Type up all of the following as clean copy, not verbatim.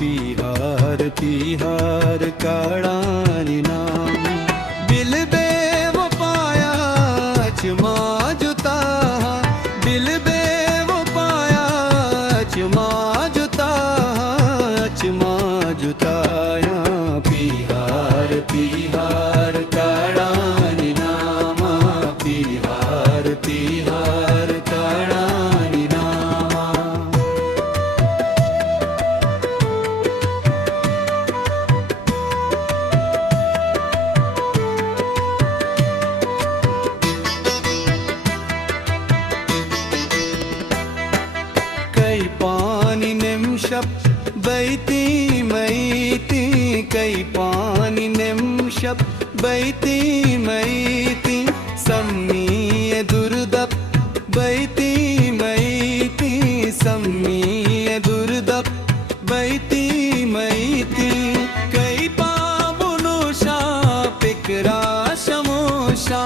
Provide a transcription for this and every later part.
पीहार पीहार काळानी नाम बिल बेव पाया चमा जुता बिल बेव पाया चमा जुता चमा जुताया पीहार पीहार काळानी नाम पीहार पीहार काळानी नाम कई पानी निमशप बैती मैती कई पानी निमशप बैती मैती सम्मीय दुर्दप बैती मैती सम्मीय दुर्दप बैती मैती कई पाबुनुषा पिकरा शमोषा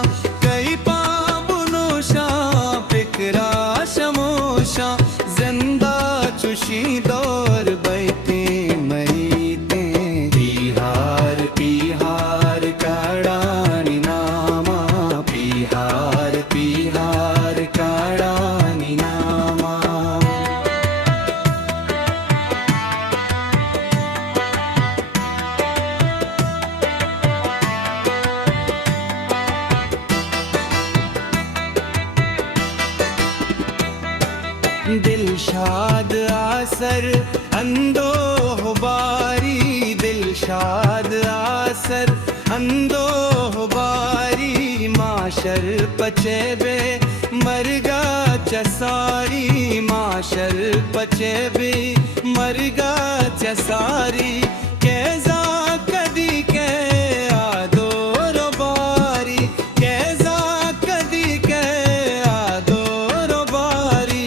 कई पाबुनुषा पिकरा शमोषा जिंदा चुशी दौर बैते मैते पीहार पीहार काळानी नामा पीहार पीहार काळानी नामा दिलशाद आसर अंदो बारी दिलशाद आसर अंदो बारी माशर पचेबे मरगा चसारी माशर पचेबे मरगा चसारी कैजा कदी के आदोर बारी कैजा कदी के आदोर बारी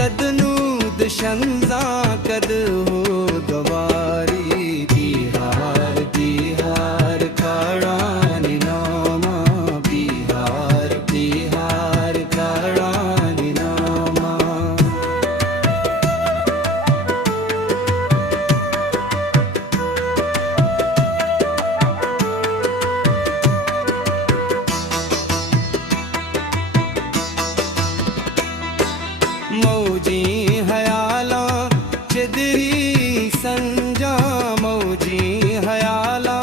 कदनूद शंजा कद हो गवारी बिहार बिहार काळानी नामा बिहार बिहार काळानी नामा मौजी हयाला चदरी संजा मौजी हयाला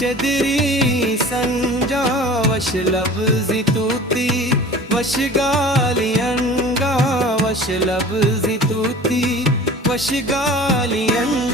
चदरी संजा वश लब्ज़ी तूती वश गालियंगा वश लब्ज़ी तूती वश गालियंगा